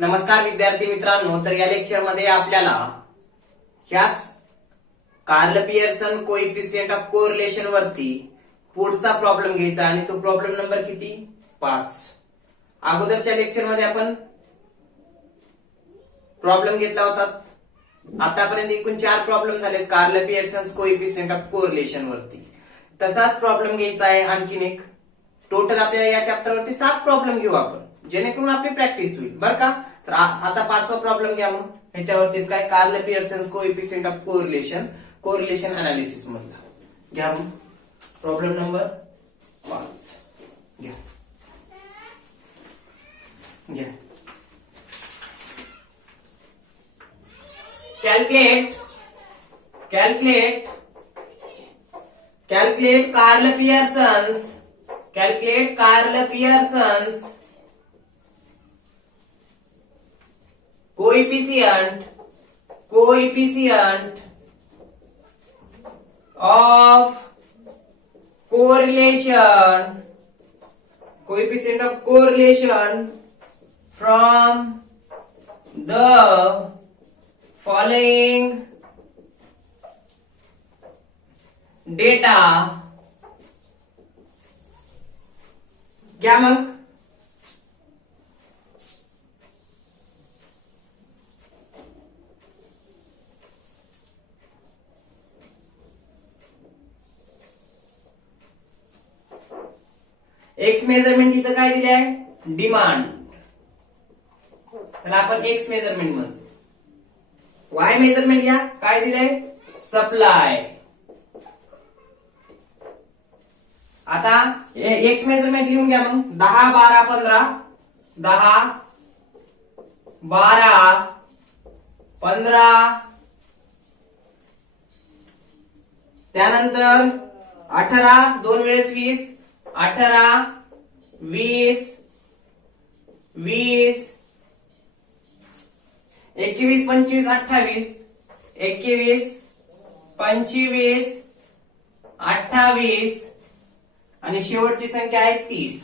नमस्कार विद्यार्थी मित्रांनो, तर या लेक्चर मध्ये आपल्याला ह्याच Karl Pearson coefficient of correlation वरती पुढचा प्रॉब्लेम घ्यायचा आणि तो प्रॉब्लेम नंबर किती 5. अगोदरच्या लेक्चर मध्ये आपण प्रॉब्लेम घेतला होता. आतापर्यंत एकूण 4 प्रॉब्लेम झालेत Karl Pearson coefficient of correlation वरती. तसाच प्रॉब्लेम घ्यायचा आहे आणखीन एक. टोटल आपल्याला या चॅप्टर वरती 7 प्रॉब्लेम घेऊ आपण, जेणेकरून आपली प्रॅक्टिस होईल बरं का. तर आता 5वा प्रॉब्लेम घ्या. मग ह्याच्यावरतीच काय Karl Pearson coefficient of correlation analysis मधला घ्या. मग प्रॉब्लेम नंबर 5 घ्या. Calculate Carl Pearson's coefficient of correlation from the following data. क्या मग एक्स मेजरमेंट इथं काय दिले आहे, डिमांड. त्याला आपण एक्स मेजरमेंट म्हणतो. वाय मेजरमेंट घ्या, काय दिलंय, सप्लाय. आता एक्स मेजरमेंट लिहून घ्या. मग 10 12 15 10 12 15 त्यानंतर 18 2 वेळेस 20 18 20 20 21 25 28 21 25 28 आणि शेवटची संख्या आहे 30.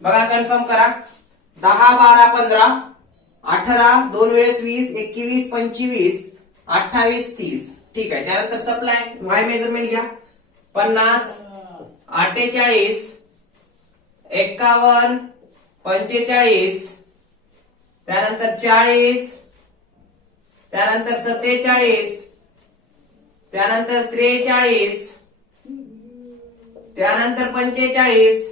बघा, कन्फर्म करा. 10 12 15 18 2 वेळेस 20 21 25 28 30. ठीक आहे. त्यानंतर सप्लाय वाय मेजरमेंट घ्या. 50 48 51 45 त्यानंतर 40 त्यानंतर 47 त्यानंतर 43 त्यानंतर 45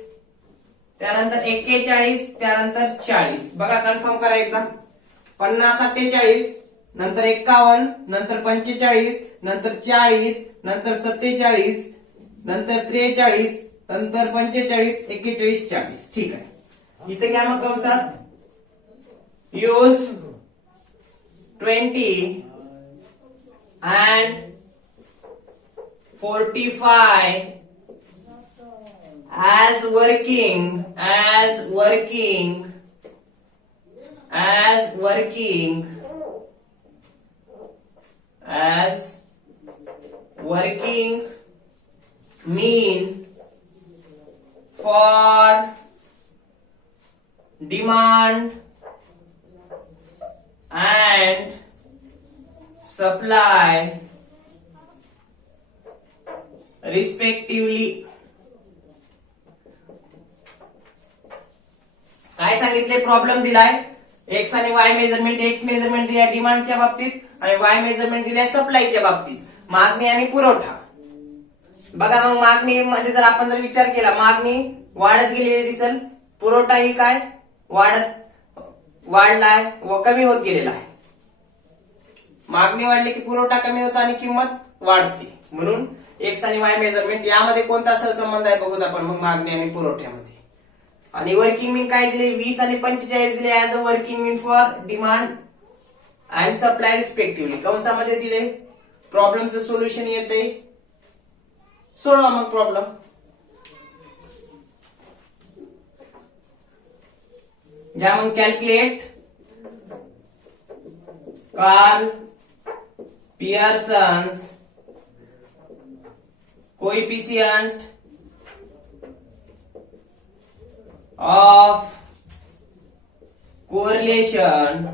त्यानंतर 41 त्यानंतर 40. बघा, कन्फर्म करा एकदा. 50 48 नंतर 51 नंतर 45 नंतर 40 नंतर 47 नंतर 43 नंतर 45 41 40. ठीक आहे. इथे घ्या मग कंसात use 20 and 45 as working mean for demand and supply respectively. काय सांगितले, प्रॉब्लेम दिलाय. एक्स आणि वाय मेजरमेंट. एक्स मेजरमेंट दिलाय डिमांडच्या बाबतीत आणि वाय मेजरमेंट दिलाय सप्लायच्या बाबतीत. मागणी आणि पुरवठा. बघा, मग मागणी मध्ये जर आपण विचार केला, मागणी वाढत गेलेली दिसल, पुरवठा ही काय वाढलाय व कमी होत गेलेला आहे. मागणी वाढली की पुरवठा कमी होतो आणि किंमत वाढते. म्हणून एक्स आणि वाय मेजरमेंट यामध्ये कोणता सहसंबंध आहे बघूत आपण. मग मागणी आणि पुरवठ्यामध्ये. आणि वर्किंग मीन काय दिले, 20 आणि 45 दिले as a working mean for demand and supply respectively. कंसामध्ये दिले. प्रॉब्लेमचं सोल्युशन येते. सोडवा मग प्रॉब्लेम. घ्या मग calculate Karl Pearson's coefficient of correlation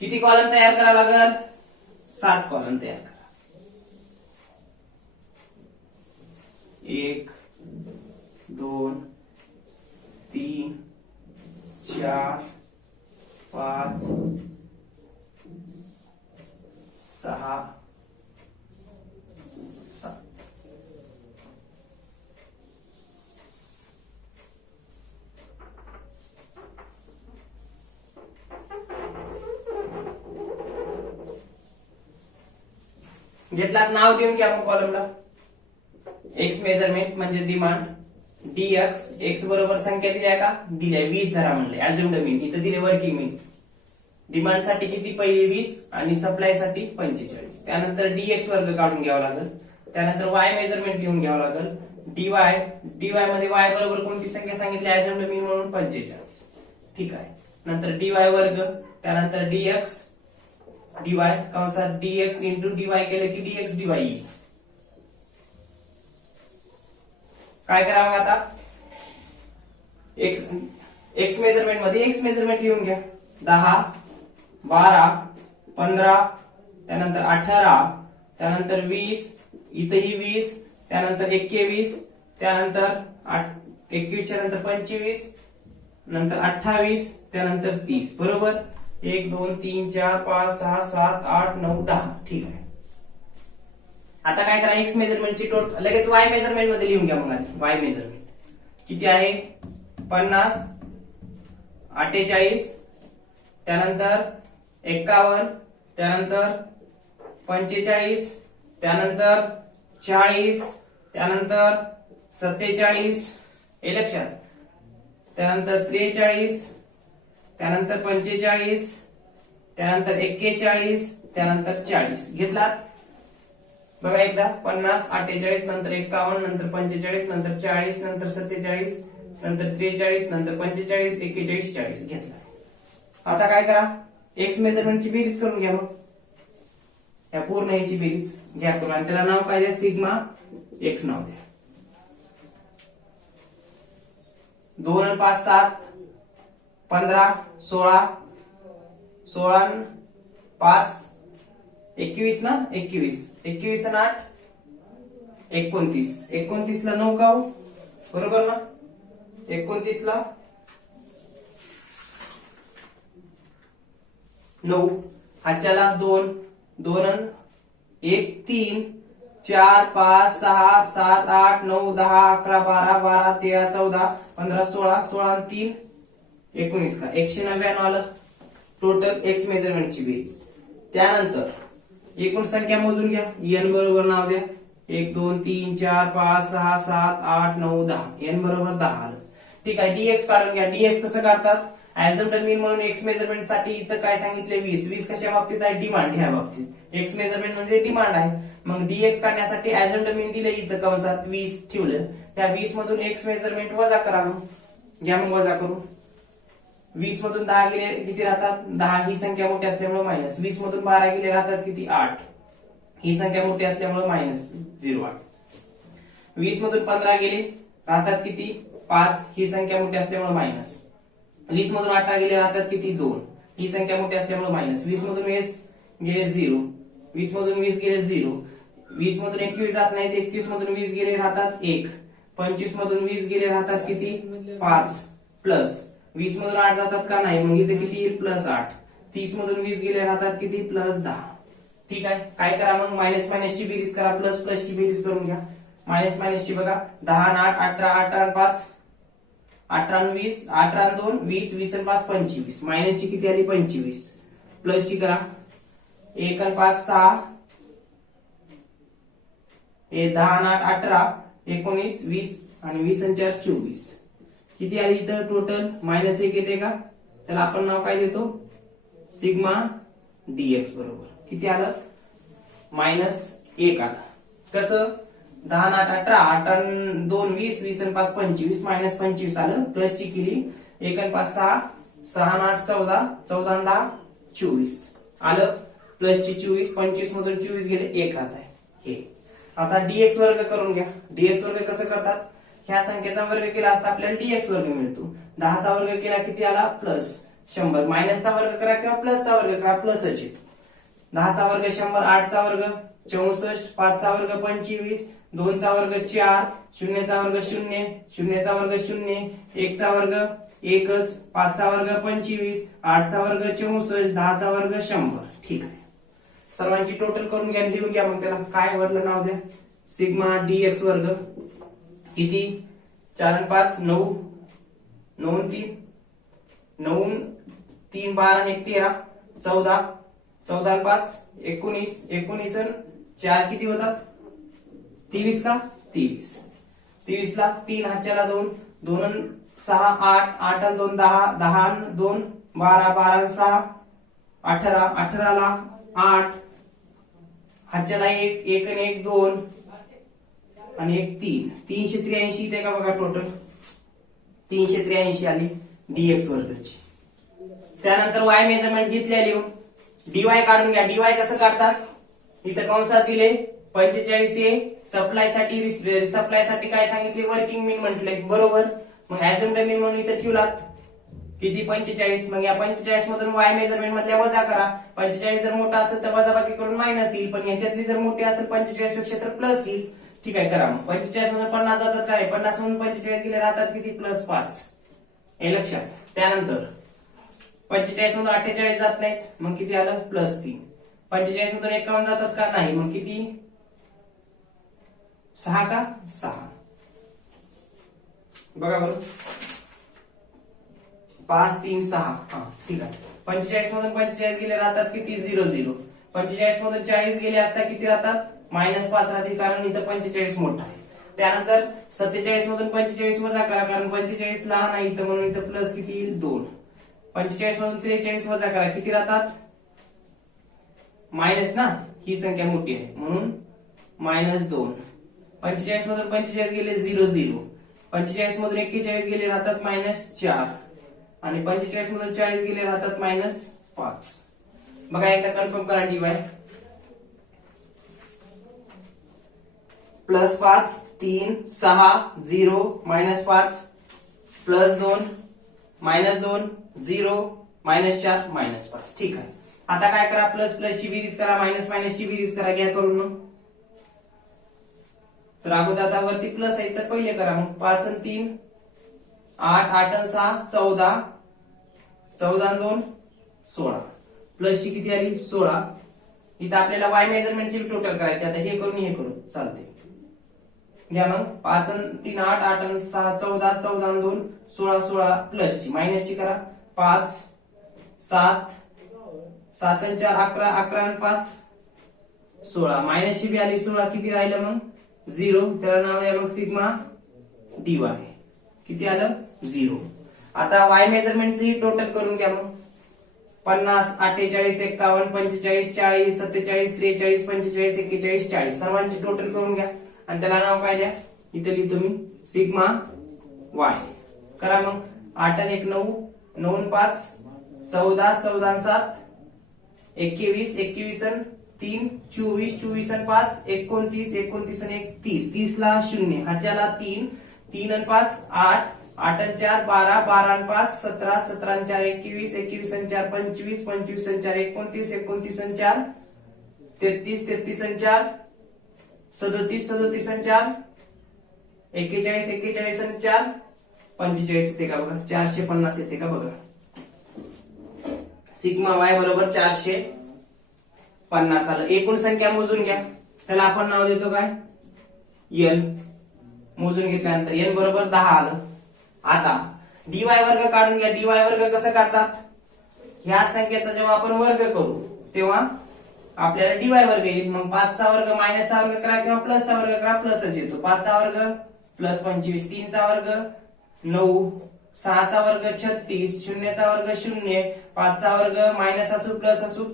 किती कॉलम तयार करावं लागेल? 7 कॉलम तयार करा. 1 2 3 4 5 6 7. घेतला नाव देऊन घ्या मग कॉलमला. एक्स मेजरमेंट म्हणजे डिमांड, dx x बरोबर संख्या दिल्या का? दिल्या 20 धरा म्हणले. अज्युम्ड मीन इथं दिले वर्किंग मीन. डिमांड साठी किती? पहिली 20 आणि सप्लाय साठी 45. त्यानंतर dx वर्ग काढून घ्यावा लागेल. त्यानंतर y मेजरमेंट लिहून घ्यावं लागेल. dy मध्ये y बरोबर कोणती संख्या सांगितली? अज्युम्ड मीन म्हणून 45. ठीक आहे. नंतर dy वर्ग, त्यानंतर dx dy कंसात dx इंटू dy केलं की dx dy येईल. काय करा मग आता? एक्स मेजरमेंट मध्ये एक्स मेजरमेंट लिहून घ्या. 10 12 15 त्यानंतर 18 त्यानंतर 20 इथेही 20 त्यानंतर 21 त्यानंतर 21 च्या नंतर 25 नंतर 28 त्यानंतर 30. बरोबर. 1 2 3 4 5 6 7 8 9 10. ठीक आहे. आता काय करा? एक्स मेजरमेंटची टोटल लगेच वाय मेजरमेंट मध्ये लिहून घ्या. मग आधी वाय मेजरमेंट किती आहे? 50 48 त्यानंतर 51 त्यानंतर 45 त्यानंतर 40 त्यानंतर 47 हे लक्षात, त्यानंतर 43 त्यानंतर 45 त्यानंतर 41 त्यानंतर 40. घेतला बघा एकदा. 50 48 नंतर 51 नंतर 45 नंतर 40 नंतर 47 नंतर 43 नंतर 45 41 40. घेतला. आता काय करा? एक्स मेजरमेंटची बेरीज करून घ्या. मग या पूर्ण याची बेरीज घ्या करून आणि त्याला नाव काय द्या? सिग्मा एक्स नाव द्या. 2 आणि 5 7 15 16 16 आणि 5 21 ना? 21 21 आणि 8 29 29 ला 9 का? बरोबर ना? 29 ला 9 हाच्याला 2 2 आणि 1 3 4 5 6 7 8 9 10 11 12 12 13 14 15 16 16 आणि 3 19 का? 199 आलं टोटल एक्स मेजरमेंटची बेरीज. त्यानंतर एकूण संख्या मोजून घ्या. n बरोबर नाव द्या. 1 2 3 4 5 6 7 8 9 10. n बरोबर 10 आलं. ठीक आहे. dx काढून घ्या. dx कसं काढतात? अज्युम्ड मीन म्हणून एक्स मेजरमेंट साठी इथं काय सांगितले? 20. 20 कशा बाबतीत आहे? डिमांड ह्या बाबतीत. एक्स मेजरमेंट म्हणजे डिमांड आहे. मग dx काढण्यासाठी अज्युम्ड मीन दिले इथं कंसात 20 ठेवलं. त्या 20 मधून एक्स मेजरमेंट वजा करा. मग घ्या मग वजा करू. 20 मधून 10 गेले किती राहतात? 10 ही संख्या मोठी असल्यामुळे मायनस. 20 मधून 12 गेले राहतात किती? 8 ही संख्या मोठी असल्यामुळे मायनस 0 20 मधून 15 गेले राहतात किती? 5 ही संख्या मोठी असल्यामुळे मायनस. 20 मधून 18 गेले राहतात किती? 2 ही संख्या मोठी असल्यामुळे मायनस. 20 मधून 20 गेले 0 20 मधून 20 गेले 0 20 मधून 21 जात नाही. 21 मधून 20 गेले राहतात 1 25 मधून 20 गेले राहतात किती? 5 प्लस 20 मधून 8 जातात का? नाही. मग इथे किती येईल? प्लस 8. 30 मधून 20 गेले राहतात किती? प्लस 10. ठीक आहे. काय करा मग? मायनस मायनस ची बेरीज करा. प्लस प्लस ची बेरीज करून घ्या. मायनस मायनस ची बघा. 10 आणि 8 18 18 आणि 5 18 आणि 20 18 आणि 2 20 20 आणि 5 25. मायनस ची किती आली? 25. प्लस ची करा. 1 आणि 5 6 हे 10 आणि 8 18 19 20 आणि 20 आणि 4 24. किती आली इथं टोटल? -1 येते का? त्याला आपण नाव काय देतो? सिग्मा dx बरोबर किती आलं? -1 आलं. कसं? 10 आणि 8 18 8 आणि 2 20 20 आणि 5 25 -25 आलं. प्लस ची केली. 1 आणि 5 6 6 आणि 8 14 14 आणि 10 24 आलं. प्लस ची 24 25 मधून 24 गेले 1 राहत आहे. हे आता dx वर्ग करून घ्या. dx वर्ग कसं करतात? ह्या संख्येचा वर्ग केला असता आपल्याला dx वर्ग मिळतो. 10 चा वर्ग केला किती आला प्लस 100. मायनसचा वर्ग करा किंवा प्लसचा वर्ग करा प्लसच येतो. 10 चा वर्ग 100, 8 चा वर्ग 64, 5 चा वर्ग 25, 2 चा वर्ग 4, 0 चा वर्ग 0, 0 चा वर्ग 0, 1 चा वर्ग एकच, 5 चा वर्ग 25, 8 चा वर्ग 64, 10 चा वर्ग 100. ठीक आहे. सर्वांची टोटल करून घ्या, लिहून घ्या. मग त्याला काय वरलं नाव द्या, सिग्मा dx वर्ग किती 4 आणि 5 9, 9 आणि 3 9, 3 12 आणि 1 13, 14, 14 आणि 5 19, 19 आणि 4 किती होतात 23 का 23. 23 ला 3 हातच्याला 2, 2 आणि 6 8, 8 आणि 2 10, 10 आणि 2 12, 12 आणि 6 18, 18 ला 8 हातच्याला 1, 1 आणि 1 2 आणि 1 3, 383 इथे का बघा टोटल 383 आली dx वर्गाची. त्यानंतर y मेजरमेंट घेतल्या लिहून dy काढून घ्या. dy कसं काढतात, इथं कंसात दिले 45 हे सप्लाय साठी काय सांगितले वर्किंग मीन म्हटले बरोबर. मग ऍझ्युम्ड मीन म्हणून इथं ठेवलात किती 45. मग या 45 मधून y मेजरमेंट मधल्या वजा करा. 45 जर मोठा असेल तर वजाबाकी करून मायनस येईल, पण याच्यातली जर मोठी असेल 45 पेक्षा तर प्लस येईल. ठीक आहे करा. मग 45 मधून 50 जातात काय 50 मधून 45 गेले राहतात किती प्लस 5 हे लक्षात. त्यानंतर 45 मधून 48 जात नाहीत, मग किती आलं प्लस 3. 45 मधून 51 जातात का नाही, मग किती 6 का 6. बघा बरं 5 3 6. हा ठीक आहे. 45 मधून 45 गेले राहतात किती 0 0. 45 मधून 40 गेले असता किती राहतात -5 राहतील, कारण इथं 45 मोठा आहे. त्यानंतर 47 मधून 45 वजा करा, कारण 45 लहान आहे इथं, म्हणून इथं प्लस किती येईल 2. 45 मधून 43 वजा करा, किती राहतात मायनस ना, ही संख्या मोठी आहे म्हणून -2. 45 मधून 45 गेले 0 0. 45 मधून 41 गेले राहतात -4 आणि 45 मधून 40 गेले राहतात -5. बघा एकदा कन्फर्म करा dy +5 3 6 0 -5 +2 -2 0 -4 -5. ठीक आहे. आता काय करा प्लस प्लस ची बेरीज करा, मायनस मायनस ची बेरीज करा, घ्या करून. तर अगोदर आता वरती प्लस आहे तर पहिले करा. मग 5 आणि 3 8, 8 आणि 6 14, 14 आणि 2 16, प्लस ची किती आली 16. इथं आपल्याला y मेजरमेंटची टोटल करायची. आता हे करून हे करू चालते. घ्या मग 5 आणि 3 8, 8 आणि 6 14, 14 आणि 2 16, 16 प्लस ची मायनस ची करा 5 7, 7 आणि 4 11, 11 आणि 5 16, मायनस ची बी आली 16, किती राहिलं मग 0. त्याला नाव द्या मग सिग्मा dy. किती आलं 0. आता y मेजरमेंटची टोटल करून घ्या. मग 50 48 51 45 40 47 43 45 41 40 सर्वांची टोटल करून घ्या आणि त्याला नाव काय द्या, इथे लिहितो मी सिग्मा y. करा मग 8 आणि 1 9, 9 आणि 5 14, 14 आणि 7 21, 21 आणि 3 24, 24 आणि 5 29, 29 आणि 1 30. 30 ला 0 ह्याच्याला 3, 3 आणि 5 8, 8 आणि 4 12, 12 आणि 5 17, 17 आणि 4 21, 21 आणि 4 25, 25 आणि 4 29, 29 आणि 4 33, 33 आणि 4 37, 37 आणि 4 41, 41 आणि 4 45 येते का बघा, 450 येते का बघा. सिग्मा y बरोबर 450 आलं. एकूण संख्या मोजून घ्या, त्याला आपण नाव देतो काय n. मोजून घेतल्यानंतर n बरोबर 10 आलं. आता dy वर्ग काढून घ्या. dy वर्ग कसं काढतात, ह्या संख्येचा जेव्हा आपण वर्ग करू तेव्हा आपल्याला dy वर्ग येईल. मग 5 चा वर्ग मायनस चा वर्ग करा किंवा प्लस चा वर्ग करा, प्लसच येतो. 5 चा वर्ग प्लस 25, 3 चा वर्ग 9, 6 चा वर्ग 36, 0 चा वर्ग 0, 5 चा वर्ग मायनस असू प्लस असू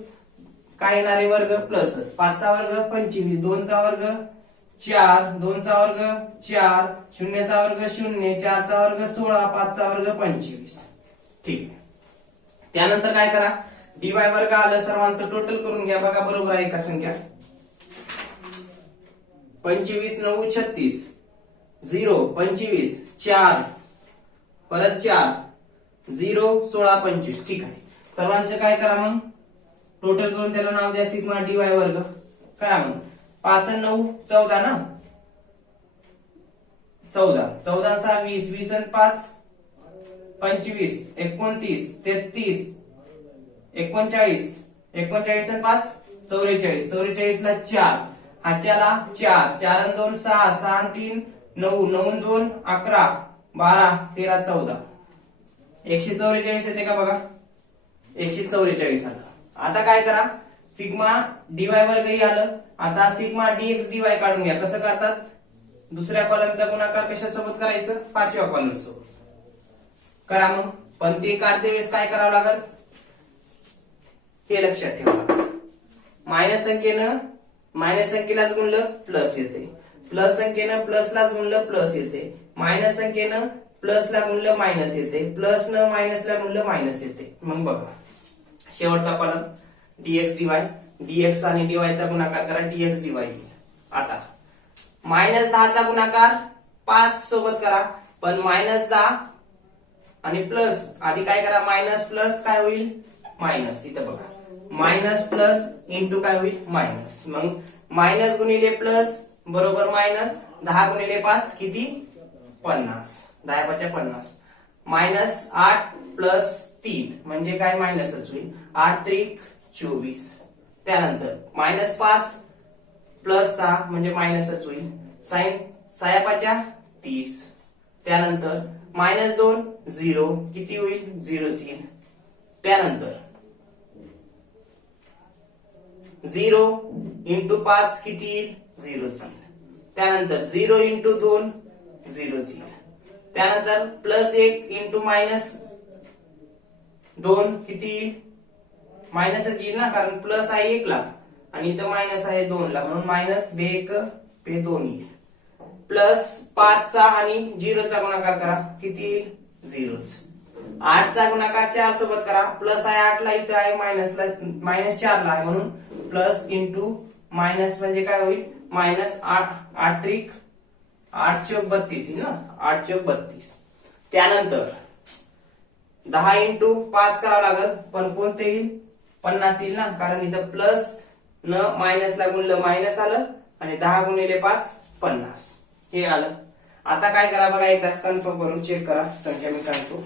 काय येणारे वर्ग प्लसच. 5 चा वर्ग 25, 2 चा वर्ग 4, 2 चा वर्ग 4, 0 चा वर्ग 0, 4 चा वर्ग 16, 5 चा वर्ग 25. ठीक आहे. त्यानंतर काय करा, dy वर्ग आलं, सर्वांचं टोटल करून घ्या. बघा बरोबर आहे का संख्या 25 9 36 0 25 4 परत 4 0 16 25 ठीक आहे. सर्वांचं काय करा मग टोटल करून त्याला नाव द्या सिग्मा dy वर्ग. करा मग 5 आणि 9 14 ना 14 14 6 20 20 आणि 5 25 29 33 39 39 आणि 5 44 44 ला 4 हाच्याला 4 4 आणि 2 6 6 आणि 3 9 9 आणि 2 11 12 13 14 144 येते का बघा 144 आलं. आता काय करा सिग्मा dy वर्गही आलं. आता सिग्मा dx dy काढून घ्या. कसं करतात दुसऱ्या कॉलमचा गुणाकार कशासोबत करायचं पाचव्या कॉलम सोबत करा मग. पण ते काढते वेळेस काय करावं लागल हे लक्षात ठेवा. मायनस संख्येलाच गुणलं प्लस येते, प्लस संख्येनं प्लसलाच गुणलं प्लस येते, मायनस संख्येनं प्लसला गुणलं मायनस येते, प्लस न मायनसला गुणलं मायनस येते. मग बघा शेवटचा कॉलम dx dy dx आणि dy चा गुणाकार करा dx dy. आता -10 चा गुणाकार 5 सोबत करा. पण -10 आणि प्लस आधी काय करा मायनस प्लस काय होईल मायनस. इथं बघा मायनस प्लस इंटू काय होईल मायनस. मग मायनस गुणिले प्लस बरोबर मायनस 10 गुणिले 5 किती 50 10 5 50 मायनस 8 प्लस 3 म्हणजे काय मायनसच होईल 8 त्रिक 24. त्यानंतर मायनस 5 प्लस 6 म्हणजे मायनसच होईल साइन 6 5 30. त्यानंतर -2 0 किती होईल 0 येईल. त्यानंतर 0 इंटू 5 किती येईल 0 येईल. त्यानंतर 0 इंटू 2 0 येईल. त्यानंतर +1 इंटू -2 किती येईल मायनसच येईल ना कारण प्लस आहे 1 ला आणि इथं मायनस आहे 2 ला म्हणून -2 येईल. प्लस 5 चा आणि 0 चा गुणाकार करा किती येईल 0. 8 चा गुणाकार 4 सोबत करा. प्लस आहे 8 ला इथं आहे -4 ला आहे म्हणून प्लस इंटू मायनस म्हणजे काय होईल -8 8 त्रिक 8 चौक 32 येईल ना 8 चौक 32. त्यानंतर 10 इंटू 5 करावं लागेल पण कोणते येईल 50 येईल ना कारण इथं प्लस न मायनसला गुणलं मायनस आलं आणि 10 गुणिले 5 50 हे आलं. आता काय करा बघा एकदाच कन्फर्म करून चेक करा. संख्या मी सांगतो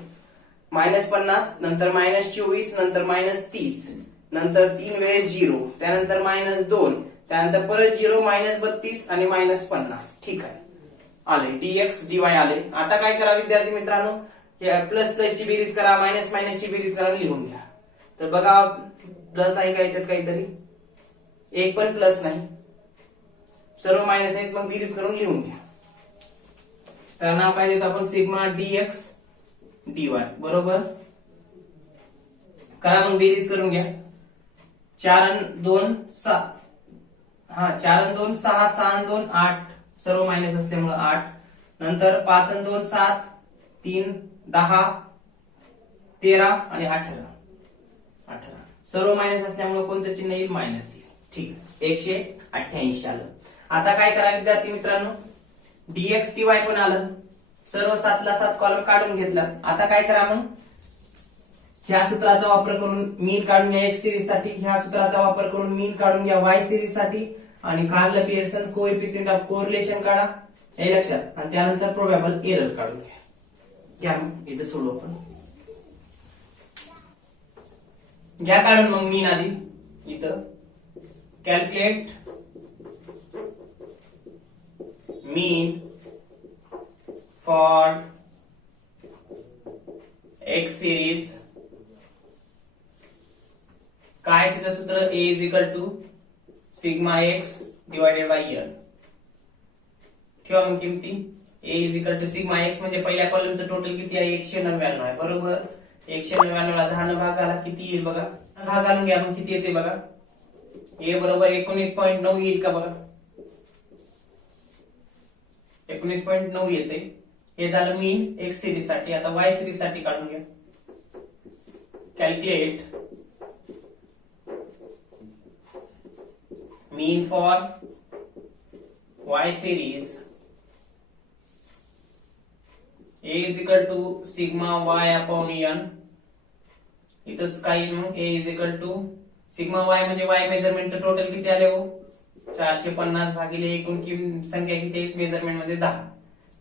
-50 नंतर -24 नंतर -30 नंतर 3 वेळेस 0 त्यानंतर -2 त्यानंतर परत 0 -32 आणि -50 ठीक आहे आले dx dy आले. आता काय करा विद्यार्थी मित्रांनो प्लस प्लस ची बेरीज करा मायनस मायनस ची बेरीज करा लिहून घ्या. तर बघा प्लस आहे का याच्यात काहीतरी एक पण प्लस नाही सर्व मायनस आहेत मग बेरीज करून लिहून घ्या. तर नाव काय देतो आपण सिग्मा dx dy बरोबर. करा मग बेरीज करून घ्या 4 आणि 2 6 4 आणि 2 6 6 आणि 2 8 सर्व मायनस असल्यामुळे 8 नंतर 5 आणि 2 7 3 10 13 आणि 18 सर्व मायनस असल्यामुळे कोणतं चिन्ह येईल मायनस येईल. ठीक आहे 188 आलं. आता काय करा विद्यार्थी मित्रांनो dx dy पण आलं. सर्व 7 ला 7 कॉलम काढून घेतला. आता काय करा मग ह्या सूत्राचा वापर करून मीन काढून घ्या x सिरीज साठी. ह्या सूत्राचा वापर करून मीन काढून घ्या y सिरीज साठी आणि Karl Pearson coefficient of correlation काढा हे लक्षात आणि त्यानंतर प्रोबॅबल एरर काढून घ्या. इथे सोडू आपण घ्या काढून मग मीन आधी इथं calculate mean for x series काय त्याचं सूत्र a is equal to sigma x divided by n. ठेवा मग किमती a is equal to sigma x म्हणजे पहिल्या कॉलमचं टोटल किती आहे 199 आहे बरोबर. 199 ला 10 भाग आला किती येईल बघा भाग घालून घ्या मग किती येते बघा a बरोबर 19.9 येईल का बघा 19.9 येते. हे झालं मीन x सिरीज साठी. आता y सिरीज साठी काढून घ्या. Calculate mean for y series A is equal to sigma y upon n. इथंच काय येईल मग, A is equal to sigma y म्हणजे वाय मेजरमेंटचं टोटल किती आले हो, 450 भागिले एकूण संख्या किती आहे मेजरमेंट मध्ये 10.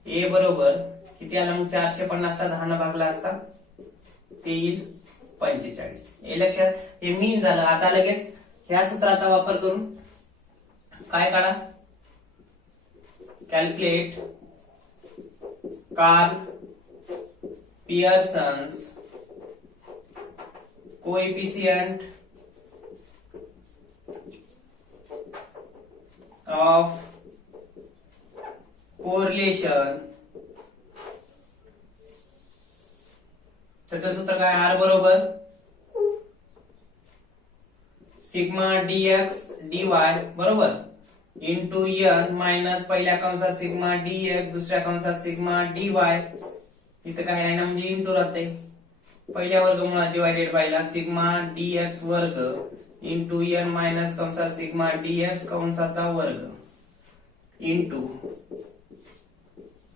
ए बरोबर किती आला मग, 450 ला 10 न भागला असता ते येईल 45. हे लक्षात, हे मीन झालं. आता लगेच ह्या सूत्राचा वापर करून काय काढा, calculate Karl Pearson's coefficient of correlation. त्याचं सूत्र काय, आर बरोबर सिग्मा डीएक्स डीवाय बरोबर इंटू एन मायनस पहिल्या कंसात सिग्मा डीएक्स दुसऱ्या कंसात सिग्मा डीवाय. इथं काय आहे ना, म्हणजे इंटू राहते. पहिल्या वर्गमुळात डिवायडेड बाय ला सिग्मा डीएक्स वर्ग इंटू एन मायनस कंसात सिग्मा डीएक्स कंसाचा वर्ग इंटू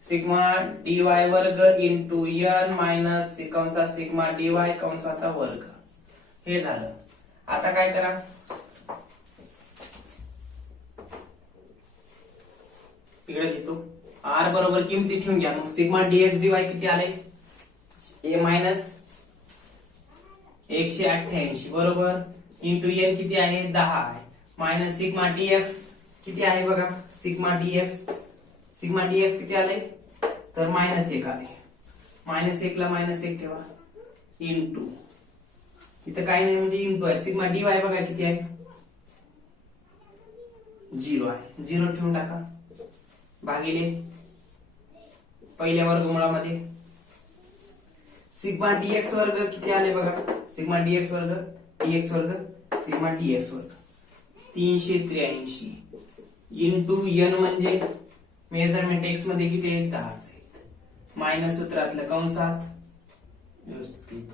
सिग्मा डीवाय वर्ग इंटू एन मायनस कंसात सिग्मा डीवाय कंसाचा वर्ग. हे झालं. आता काय करा, तिकडे घेतो आर बरोबर किमती ठेवून घ्या. मग सिग्मा डीएक्स डीवाय किती आले, ए मायनस 188 बरोबर इंटू एन किती आहे 10 आहे मायनस सिग्मा डीएक्स किती आहे बघा, सिग्मा डीएक्स किती आले तर -1 आले. -1 ला -1 ठेवा इंटू इथं काही नाही म्हणजे इंटू आहे. सिग्मा डीवाय बघा किती आहे 0 आहे, 0 ठेवून टाका भागिले पहिल्या वर्गमुळामध्ये सिग्मा डीएक्स वर्ग किती आले बघा, सिग्मा डीएक्स वर्ग सिग्मा डीएक्स वर्ग 383 इंटू एन म्हणजे मेजरमेंट एक्स मध्ये किती आहेत 10 आहेत मायनस सूत्रातलं कंसात व्यवस्थित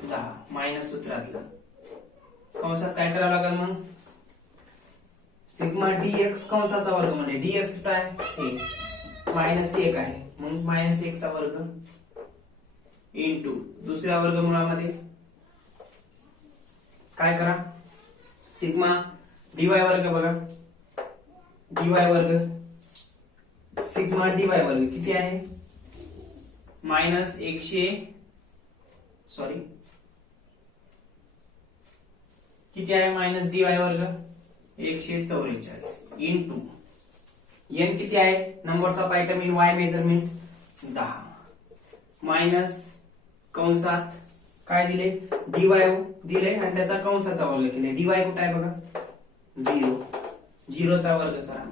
10 मायनस सूत्रातलं कंसात काय करावं लागेल मग, सिग्मा डीएक्स कंसाचा वर्ग म्हणजे डीएक्स कुठं आहे हे -1 आहे मग -1 चा वर्ग इंटू दुसऱ्या वर्गमुळामध्ये काय करा, सिग्मा डीवाय वर्ग बघा, डीवाय वर्ग सिग्मा डीवाय वर्ग किती आहे किती आहे मायनस डीवाय वर्ग 144 इंटू एन किती आहे numbers of item in Y measurement 10 minus कंसात काय दिले डीवाय दिले आणि त्याचा कंसाचा वर्ग केले. डीवाय कुठे आहे बघा 0 चा वर्ग करा.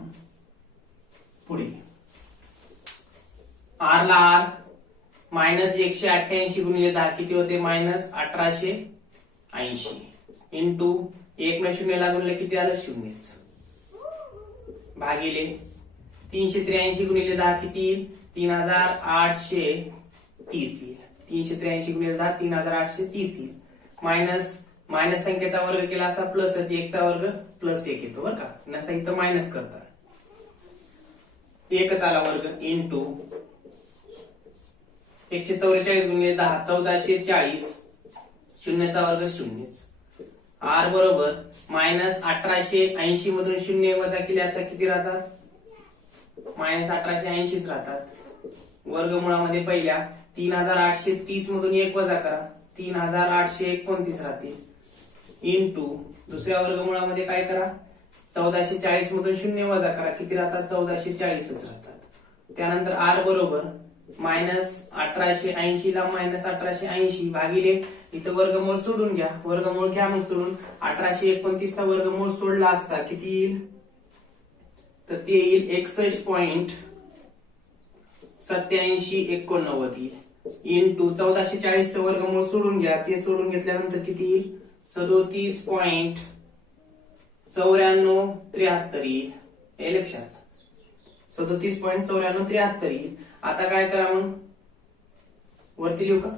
पुढे आर ला आर -188 गुणिले 10 किती होते -1880 इंटू 1 न 0 ला गुणले किती आलं 0 भागिले 383 गुणिले 10 किती 3830 383 गुणिले 10 3830 मायनस संख्येचा वर्ग केला असता प्लस 1 चा वर्ग प्लस 1 येतो बरं का, नसता इथं मायनस करतात 1 चा वर्ग इंटू 144 गुणिले 10 1440 0 चा वर्ग 0 आर बरोबर -1880 मधून 0 वजा केले असता किती राहतात -1880 राहतात. वर्गमुळामध्ये पहिल्या 3830 मधून 1 वजा करा 3829 राहतील इंटू दुसऱ्या वर्गमुळामध्ये काय करा 1440 मधून 0 वजा करा किती राहतात 1440 राहतात. त्यानंतर आर बरोबर -1880 ला -1880 भागिले इथं वर्गमूळ सोडून घ्या, वर्गमूळ घ्या मग सोडून 1829 चा वर्गमूळ सोडला असता किती येईल तर ते येईल 61.8789 येईल इंटू 1440 चं वर्गमूळ सोडून घ्या, ते सोडून घेतल्यानंतर किती येईल 37.9473 येईल. हे लक्षात 37.9473 येईल. आता काय करा मग वरती लिहू का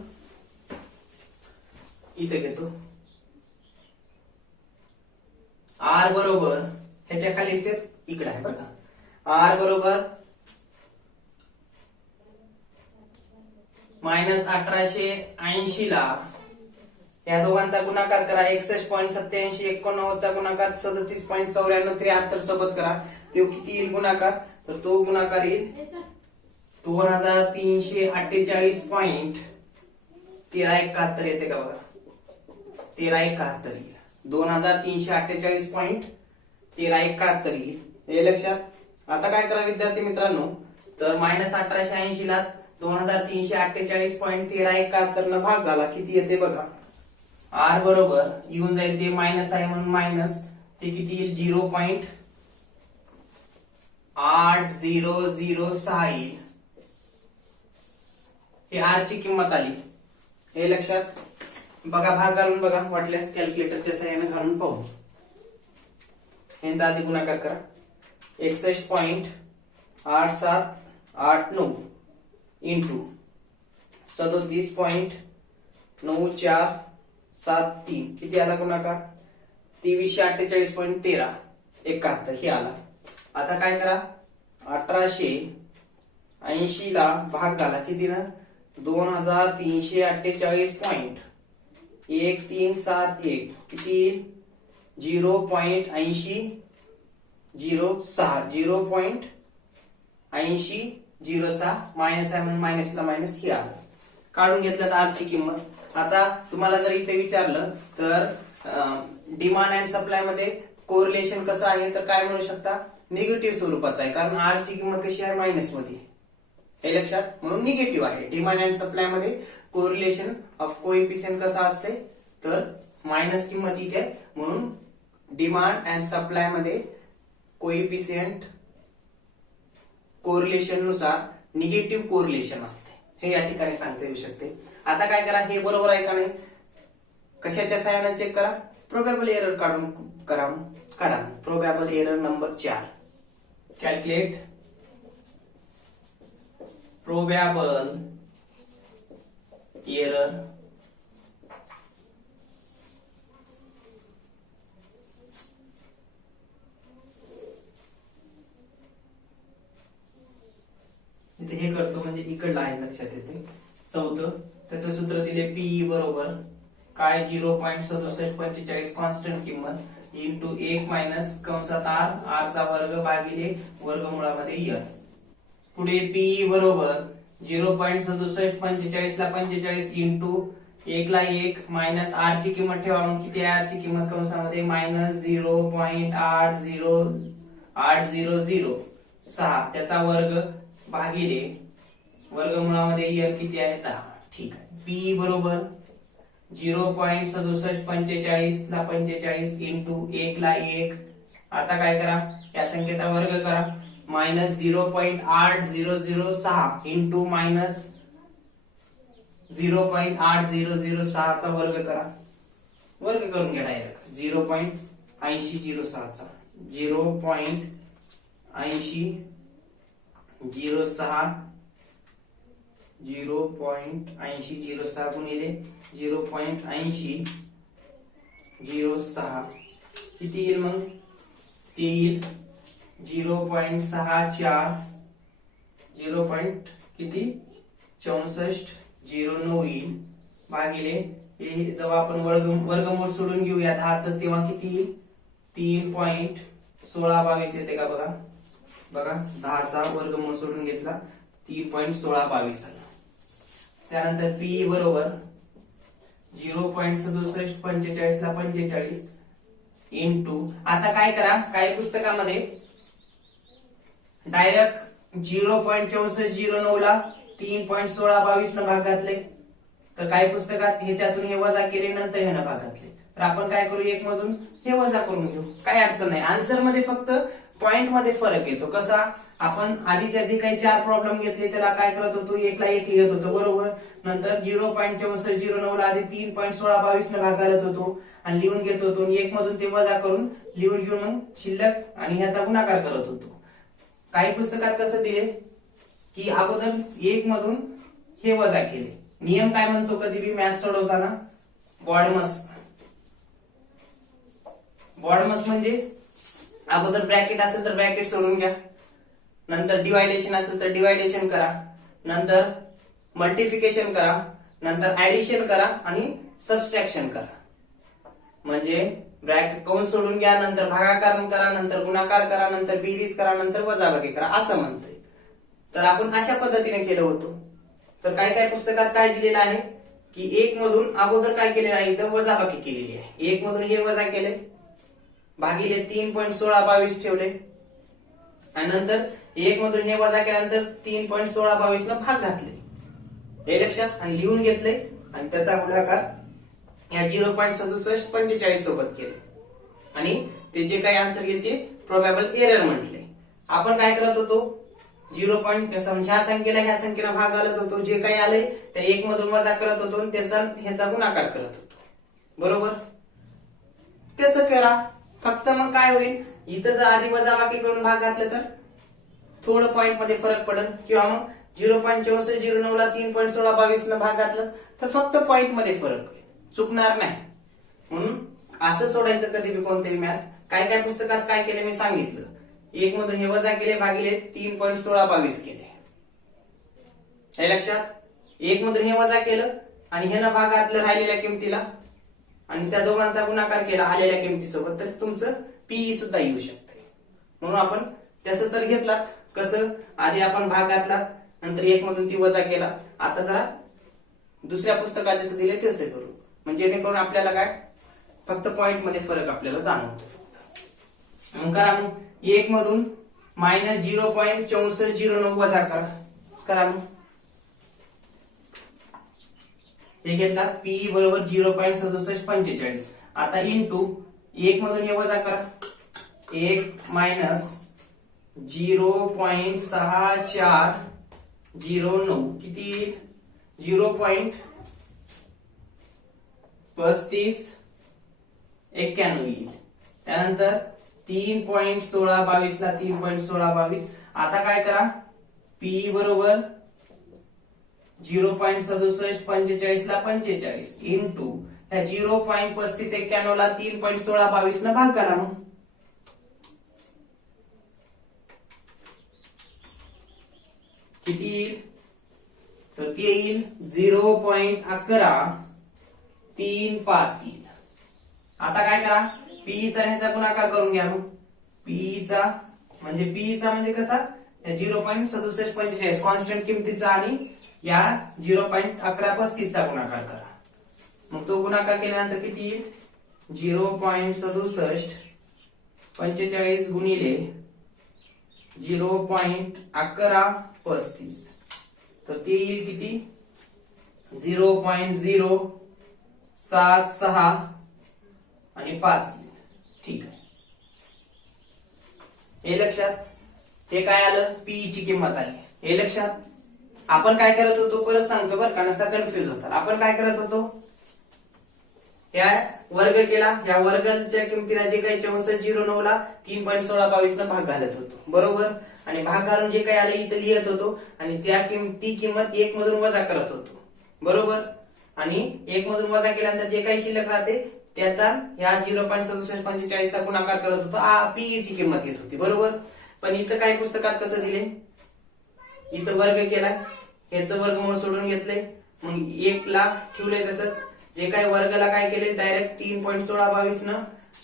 इथे घेतो आर बरोबर ह्याच्या खाली स्टेप इकडे आहे बघा आर बरोबर -1880 ला या दोघांचा गुणाकार करा. 61.87 89 चा गुणाकार 37.94 सोबत करा. तो किती येईल गुणाकार? तर तो गुणाकार येईल 2348.1371 येते का बघा. 1371 येईल. 2348.1371 येईल. हे लक्षात. आता काय करा विद्यार्थी मित्रांनो, तर -1880 ला 2348.1371 न भाग घाला. किती येते बघा. R बरोबर येऊन जाईल, ते मायनस आहे म्हणून मायनस, ते किती येईल 0.8006 येईल. हे R ची किंमत आली. हे लक्षात. बघा भाग घालून बघा, वाटल्यास कॅल्क्युलेटरच्या सहाय्याने घालून पाहू. यांचा आधी गुणाकार करा. 61.8789 इंटू 37.9473 किती आला गुणाकार? 2348.1371 हे आला. आता काय करा, 1880 ला भाग घाला. किती ना? 2348.1371 किती येईल? 0.8006 0.8006 मायनस आहे म्हणून मायनसला मायनस हे आलं. काढून घेतलं आर ची किंमत. आता तुम्हाला जर इथे विचारलं तर डिमांड अँड सप्लाय मध्ये कोरिलेशन कसं आहे, तर काय म्हणू शकता? निगेटिव्ह स्वरूपाचं आहे, कारण आर ची किंमत कशी आहे? मायनस मध्ये. हे लक्षात. म्हणून निगेटिव्ह आहे. डिमांड अँड सप्लाय मध्ये कोरिलेशन ऑफ कोएफिशियंट कसा असते, तर मायनस किंमत इथे आहे. म्हणून डिमांड अँड सप्लाय मध्ये कोएफिशियंट कोरिलेशन नुसार निगेटिव्ह कोरिलेशन असते. हे या ठिकाणी सांगता येऊ शकते. आता काय करा, हे बरोबर आहे का नाही कशाच्या सहाय्याने चेक करा? प्रोबॅबल एरर काढून काढा. प्रोबॅबल एरर नंबर 4. कॅल्क्युलेट प्रोबॅबल एरर इथे हे करतो म्हणजे इकडला आहे लक्षात येते. चौथं त्याचं सूत्र दिले पीई बरोबर काय 0.6745 कॉन्स्टंट किंमत इंटू 1 मायनस कंसात r चा वर्ग भागिले वर्गमुळामध्ये n. पुढे पीई बरोबर 0.6745 ला 45 इंटू 1 ला 1 मायनस r ची किंमत ठेवा. मग किती आहे r ची किंमत कंसामध्ये -0.8006 त्याचा वर्ग भागिले वर्गमुळामध्ये n किती आहे 10. ठीक आहे. पी बरोबर 0.6745 ला 45 इंटू 1 ला 1. आता काय करा, या संख्येचा वर्ग करा. -0.8006 इंटू मायनस 0.8006 चा वर्ग करा. वर्ग करून घ्या डायरेक्ट. 0.8006 चा 0.8006 गुणिले 0.8006 किती येईल मग? ते येईल 0.64 येईल भागिले हे जेव्हा आपण वर्गमूळ सोडून घेऊया 10चं तेव्हा किती येईल? 3.1622 येते का बघा. बघा 10चा वर्गमूळ सोडून घेतला 3.1622 आला. त्यानंतर पी बरोबर 0.6745 ला 45 इंटू. आता काय करा, काही पुस्तकामध्ये डायरेक्ट 0.6409 ला 3.1622 न भाग घातले, तर काही पुस्तकात ह्याच्यातून हे वजा केले नंतर ह्यानं भाग घातले. तर आपण काय करू, एक मधून हे वजा करून घेऊ. काय अडचण नाही. आन्सर मध्ये फक्त पॉइंट मध्ये फरक येतो. कसा, आपण आधीच्या जे काही 4 प्रॉब्लेम घेतले त्याला काय करत होतो, 1 ला 1 लिहित होतो बरोबर. नंतर 0.6409 ला आधी 3.1622 न भाग घालत होतो आणि लिहून घेत होतो. 1 मधून ते वजा करून लिहून घेऊन मग शिल्लक आणि ह्याचा गुणाकार करत होतो. काही पुस्तकात कसं दिले की अगोदर 1 मधून हे वजा केले. नियम काय म्हणतो कधी बी मॅथ सोडवताना, बॉडमस म्हणजे अगोदर ब्रॅकेट असेल तर ब्रॅकेट सोडून घ्या, नंतर डिवायडेशन असेल तर डिवायडेशन करा, नंतर मल्टिफिकेशन करा, नंतर ऍडिशन करा आणि सबस्ट्रॅक्शन करा. म्हणजे ब्रॅकेट कंस सोडून घ्या, नंतर भागाकार करा, नंतर गुणाकार करा, नंतर बेरीज करा, नंतर वजाबाकी करा असं म्हणतंय. तर आपण अशा पद्धतीने केलं होतं. तर काय काय पुस्तकात काय दिलेलं आहे की 1 मधून अगोदर काय केलेलं आहे, इथं वजाबाकी केलेली आहे. 1 मधून हे वजा केले, भागिले 3.1622 ठेवले आणि नंतर 1 मधून हे वजा केल्यानंतर 3.1622 न भाग घातले. हे लक्षात आणि लिहून घेतले आणि त्याचा गुणाकार या 0.6745 सोबत केले आणि ते जे काही आन्सर येईल ते प्रोबॅबल एरर म्हटले. आपण काय करत होतो, 0. ह्या संख्येला भाग घालत होतो, जे काही आले त्या 1 मधून वजा करत होतो आणि त्याचा ह्याचा गुणाकार करत होतो. बरोबर, तसं करा. फक्त मग काय होईल, इथं जर आधी वजाबाकी करून भाग घातले तर थोडं पॉइंट मध्ये फरक पडेल, किंवा मग 0.6409 ला 3.1622 न भाग घातलं तर फक्त पॉइंट मध्ये फरक होईल, चुकणार नाही. म्हणून असं सोडायचं कधी बी कोणतेही मॅथ. काय काय पुस्तकात काय केले मी सांगितलं. 1 मधून हे वजा केले, भागिले 3.1622 केले. हे लक्षात. 1 मधून हे वजा केलं आणि ह्यानं भाग घातलं राहिलेल्या किमतीला आणि त्या दोघांचा गुणाकार केला आलेल्या किमतीसोबत, तर तुमचं पीई सुद्धा येऊ शकते. म्हणून आपण तसं तर घेतलात. कसं, आधी आपण भाग घातला, नंतर 1 मधून ती वजा केला. आता जरा दुसऱ्या पुस्तकात जसं दिले तसं करू, म्हणजे जेणेकरून आपल्याला काय फक्त पॉइंट मध्ये फरक आपल्याला जाणवतो. मग करा, मग 1 मधून मायनस 0.6409 वजा करा. मग हे घेतला, पी बरोबर 0.6745. आता इंटू 1 मधून हे वजा करा, 1 मायनस 0.6409 किती, 0.3591 येईल. त्यानंतर 3.1622 ला 3.1622. आता काय करा, पी बरोबर 0.6745 ला 45 इंटू त्या 0.3591 ला 3.1622 न भाग करा. मग किती येईल, तर ते येईल 0.1135 येईल. आता काय करा, पीईचा ह्याचा गुणाकार करून घ्या. मग पीईचा म्हणजे कसा, 0.6745 कॉन्स्टंट किमतीचा आणि या 0.1135 चा गुणाकार करा. मग तो गुणाकार केल्यानंतर किती येईल, 0.6745 गुणिले 0.1135, तर ते येईल किती, 0.076 आणि 5. ठीक आहे, हे लक्षात. हे काय आलं, पीई ची किंमत आली. हे लक्षात. आपण काय करत होतो, परत सांगतो बरं का, नसता कन्फ्युज होता. आपण काय करत होतो, ह्या वर्ग केला, ह्या वर्गाच्या किमतीला जे काही 6409 ला 3.1622 न भाग घालत होतो. बरोबर, आणि भाग घालून जे काही आले इथं लिहित होतो आणि ती किंमत 1 मधून वजा करत होतो. बरोबर, आणि 1 मधून वजा केल्यानंतर जे काही शिल्लक राहते त्याचा ह्या 0.6745 चा गुणाकार करत होतो, पीई ची किंमत येत होती. बरोबर, पण इथं काय पुस्तकात कसं दिले, इथं वर्ग केला, ह्याचं वर्गमूळ सोडून घेतले, मग 1 ला ठेवले. तसंच जे काही वर्गाला काय केले, डायरेक्ट 3.1622 न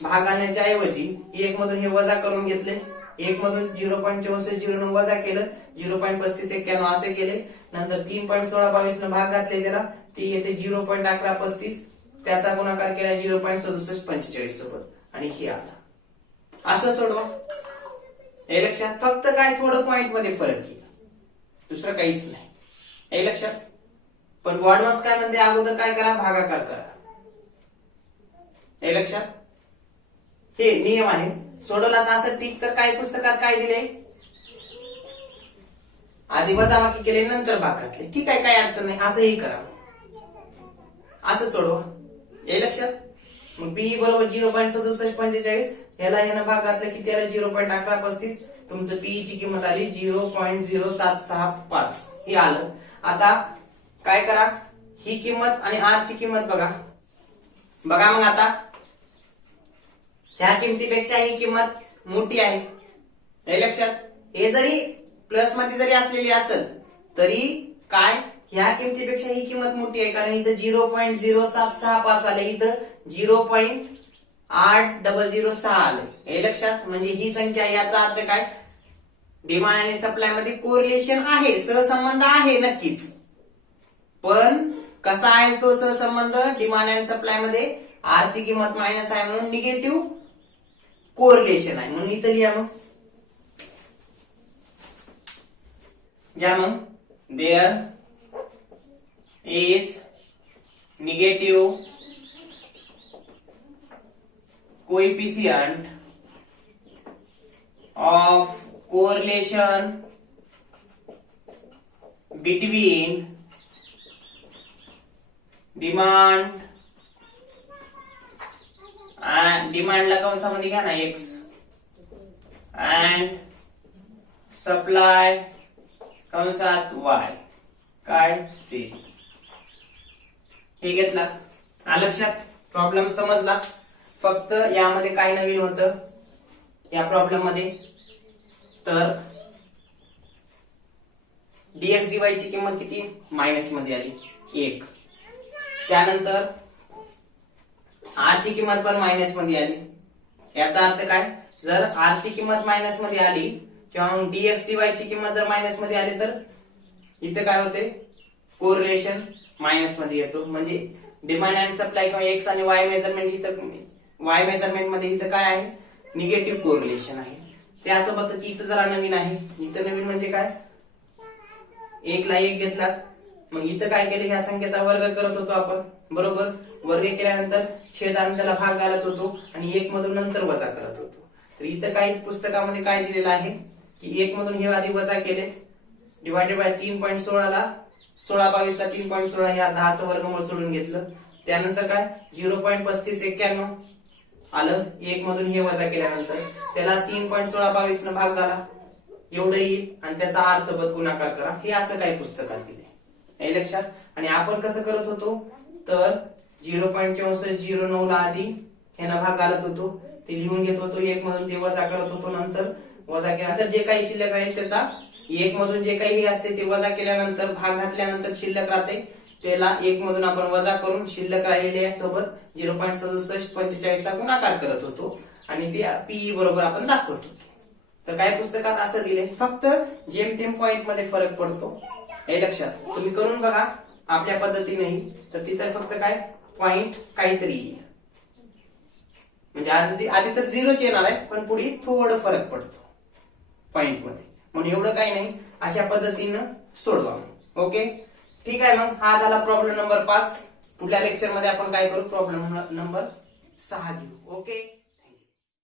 भाग घालण्याच्या ऐवजी 1 मधून हे वजा करून घेतले. 1 मधून 0.6409 वजा केलं, 0.3591 असे केले. नंतर 3.1622 न भाग घातले त्याला, ती येते 0.1135. त्याचा गुणाकार केला 0.6745 सोबत आणि हे आला. असं सोडवा. हे लक्षात. फक्त काय थोडं पॉइंट मध्ये फरक येईल, दुसरं काहीच नाही. हे लक्षात. पण बॉडमास काय म्हणते, अगोदर काय करा, भागाकार करा. हे लक्षात. हे नियम आहे. सोडवला तर असं ठीक. तर काही पुस्तकात काय दिले, आधी वजाबाकी केले नंतर भाग घातले. ठीक आहे, काही अडचण नाही, असंही करा, असं सोडवा. हे लक्षात. मग पी बरोबर 0.6745, ह्याला ह्यानं भाग घातला की त्याला 0.1135. तुमचं पीई ची किंमत आली 0.0765. हे आलं. आता काय करा, ही किंमत आणि आर ची किंमत बघा. मग आता ह्या किमतीपेक्षा ही किंमत मोठी आहे. हे लक्षात. हे जरी प्लस मध्ये जरी असलेली असेल तरी काय, ह्या किमतीपेक्षा ही किंमत मोठी आहे, कारण इथं 0.0765 आले, इथं 0.8006 आले. हे लक्षात, म्हणजे ही संख्या, याचा अर्थ काय, डिमांड आणि सप्लाय मध्ये कोरिलेशन आहे, सहसंबंध आहे नक्कीच. पण कसा आहे तो सहसंबंध डिमांड अँड सप्लाय मध्ये, आर ची किंमत मायनस आहे म्हणून निगेटिव्ह कोरिलेशन आहे. म्हणून इथं लिहा मग, घ्या मग, there is negative coefficient of correlation between demand, डिमांडला कंसामध्ये घ्या ना एक्स, अँड सप्लाय कंसात वाय, काय सिरीज. हे घेतला लक्षात, प्रॉब्लेम समजला. फक्त यामध्ये काय नवीन होतं या प्रॉब्लेम मध्ये, तर डीएक्स डीवाय ची किंमत किती मायनस मध्ये आली 1. त्यानंतर आर ची किंमत पण मायनस मध्ये आली. याचा अर्थ काय, जर आर ची किंमत मायनस मध्ये आली किंवा मग डीएक्स डीवाय ची किंमत जर मायनस मध्ये आली, तर इथे काय होते, कोरिलेशन मायनस मध्ये येतो. म्हणजे डिमांड अँड सप्लाय किंवा एक्स आणि वाय मेजरमेंट, इथं वाय मेजरमेंट मध्ये इथं काय आहे, निगेटिव्ह कोरिलेशन आहे. त्यासोबतच इथं जरा नवीन आहे. इथं नवीन म्हणजे काय, 1 ला 1 घेतला, मग इथं काय केलं, ह्या संख्येचा वर्ग करत होतो आपण, बरोबर. वर्ग केल्यानंतर छेदांतराला भाग घालत होतो आणि 1 मधून नंतर वजा करत होतो. तर इथं काही पुस्तकामध्ये काय दिलेलं आहे की 1 मधून हे आधी वजा केले, डिवायडेड बाय 3.16 ला 16/22 ला 3.16 ह्या 10चं वर्गमूळ सोडून घेतलं. त्यानंतर काय 0.3591 आलं, 1 मधून हे वजा केल्यानंतर त्याला 3.1622 न भाग घाला, एवढं येईल आणि त्याचा आर सोबत गुणाकार करा. हे असं काही पुस्तकात दिले, हे लक्षात. आणि आपण कसं करत होतो, तर 0.6409 ला आधी ह्यानं भाग घालत होतो, ते लिहून घेत होतो, 1 मधून ते वजा करत होतो, नंतर वजा केल्यानंतर जे काही शिल्लक राहील त्याचा 1 मधून जे काही असते ते वजा केल्यानंतर भाग घातल्यानंतर शिल्लक राहते, त्याला 1 मधून आपण वजा करून शिल्लक राहिलेल्या सोबत 0.6745 ला गुणाकार करत होतो आणि ते पीई बरोबर आपण दाखवत होतो. तर काय पुस्तकात असं दिले, फक्त जेमतेम पॉइंट मध्ये फरक पडतो, हे लक्षात. तुम्ही करून बघा आपल्या पद्धतीनेही, तर तिथे फक्त काय पॉइंट काहीतरी येईल. म्हणजे आधी तर 0च येणार आहे, पण पुढे थोडं फरक पडतो पॉइंट मध्ये, म्हणून एवढं काही नाही. अशा पद्धतीनं सोडवा. ओके, ठीक आहे. मग हा झाला प्रॉब्लेम नंबर 5. पुढल्या लेक्चर मध्ये आपण काय करू, प्रॉब्लेम नंबर 6 घेऊ. ओके.